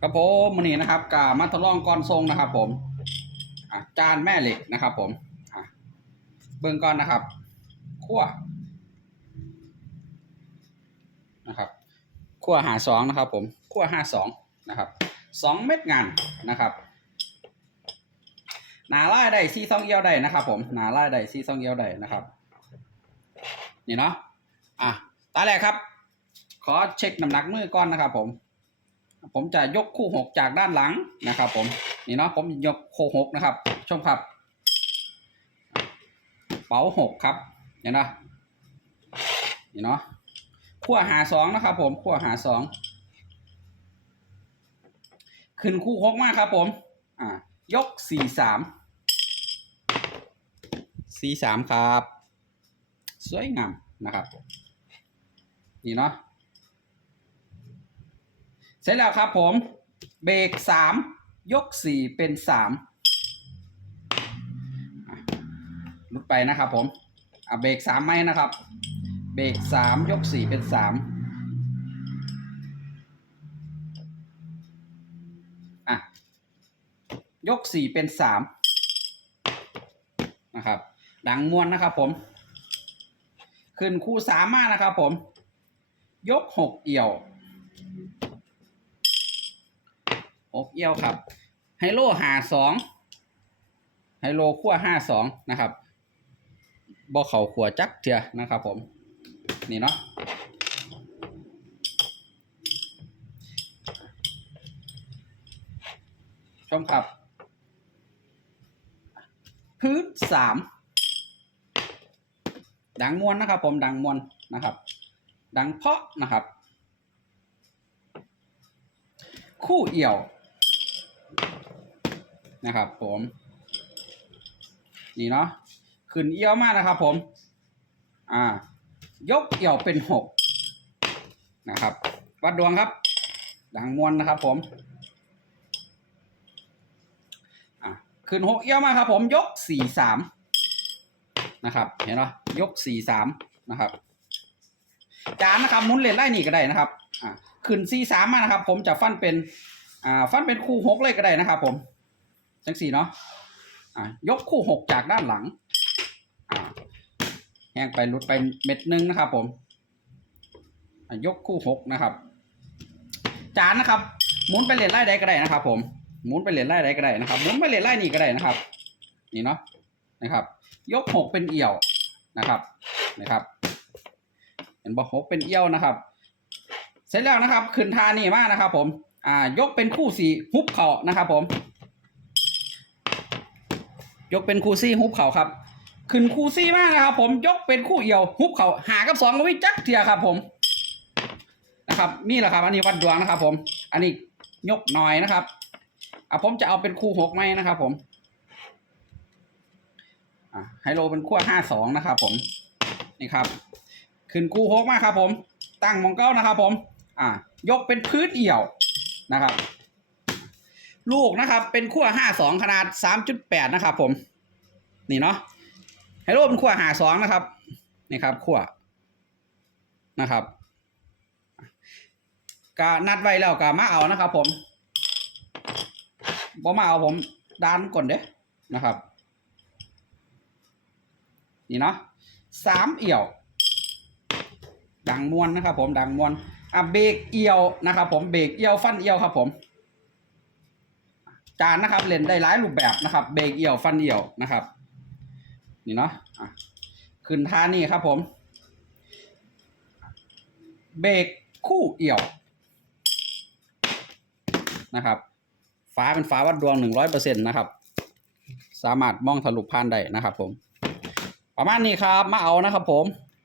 ครับผมวันนี้นะครับกามาทดลองก้อนทรงนะครับ ผมจานแม่เหล็กนะครับ ผมเบื้องก้อนนะครับขั้วนะครับขั้วหาสองนะครับ ผมขั้วห้าสองนะครับสองเม็ดงานนะครับหนาล่ได้ซี่ซองเอียวได้นะครับ ผมหนาล่ได้ซี่ซองเอียวได้นะครับ นี่เนาะอะตาแรกครับ ขอเช็คน้ำหนักมือก่อนนะครับ ผม ผมจะยกคู่หกจากด้านหลังนะครับ ผมนี่เนาะผมยกคู่หกนะครับชมครับ เป๋าหกครับเห็นนะนี่เนาะขั้วหาสองนะครับ ผมขั้วหาสองขึ้นคู่หกมากครับ ผมอ่ายกสี่สามสี่สามครับ สวยงามนะครับนี่เนาะ เสร็จแล้วครับผม เบรกสามยกสี่เป็นสามลุดไปนะครับผมอะเบรกสามไหมนะครับ เบรกสามยกสี่เป็นสามอะ ยกสี่เป็นสามนะครับ ดังมวนนะครับผม ขึ้นคู่สามมานะครับผม ยกหกเอี่ยว หกเอี้ยวครับไฮโลหาสองไฮโลขั้วห้าสองนะครับบ่เขาขัวจักเถื่อนะครับ ผม นี่เนาะชมครับ พื้นสามดังมวนนะครับ ผมดังมวนนะครับ ดังเพาะนะครับ คู่เอี่ยว นะครับผมนี่เนาะขึ้นเอี่ยวมากนะครับผม อ่า ยกเอี่ยวเป็นหกนะครับ วัดดวงครับ ดังมวนนะครับผม อ่าขึ้นหกเอี่ยวมากครับผม ยกสี่สามนะครับ เห็นเนาะยกสี่สามนะครับ จานนะครับมุนเลนไล่นี่ก็ได้นะครับ อ่าขึ้นสี่สามมานะครับ ผมจะฟันเป็น อ่าฟันเป็นคู่หกเลยก็ได้นะครับผมจังสี่เนาะอ่ายกคู่หกจากด้านหลังอ่าแห้งไปลุดไปเม็ดหนึ่งนะครับ ผมยกคู่หกนะครับ จานนะครับ หมุนไปเหรียญไล่ใดก็ได้นะครับ ผมหมุนไปเหรียญไล่ใดก็ได้นะครับหมุนไปเหรียญไล่นี่ก็ได้นะครับ นี่เนาะนะครับ ยกหกเป็นเอี่ยวนะครับนะครับ เห็นบอกหกเป็นเอี่ยวนะครับ เสร็จแล้วนะครับ ขึ้นทานี่มากนะครับ ผม อ่ายกเป็นคู่สี่ฮุบเข่านะครับผม ยกเป็นคู่ซี่ฮุบเข่าครับ ขึ้นคู่ซี่มากนะครับผมยกเป็นคู่เอี่ยวฮุบเข่าหากับสองกวิจักเทียครับผมนะครับนี่แหละครับ อันนี้วัดดวงนะครับ ผม อันนี้ยกหน่อยนะครับอะผมจะเอาเป็นคู่หกไหมนะครับผมอะไฮโลเป็นขั้วห้าสองนะครับ ผมนี่ครับ ขึ้นคู่หกมากครับ ผม ตั้งมองเก้านะครับ ผม อะยกเป็นพื้นเอี่ยว นะครับ ลูกนะครับ เป็นขั้วห้าสองขนาดสามจุดแปดนะครับ ผม นี่เนาะไฮโลเป็นขั้วห้าสองนะครับนี่ครับขั้วนะครับก็นัดไว้แล้วก็มาเอานะครับ ผมบ่มาเอาผมดานก่อนเด้นะครับ นี่เนาะสามเอี่ยว ดังมวนนะครับ ผมดังมวน อะเบรกเอียวนะครับผมเบรกเอียวฟันเอียวครับผม จานนะครับเล่นได้หลายรูปแบบนะครับเบรกเอียวฟันเอียวนะครับ นี่เนาะะขึ้นท่านี่ครับผม เบรกคู่เอี่ยวนะครับฟ้าเป็นฟ้าวัดดวงหนึ่งร้อยเปอร์เซ็นต์นะครับ สามารถมองทะลุผ่านได้นะครับผม ประมาณนี้ครับ มาเอานะครับผม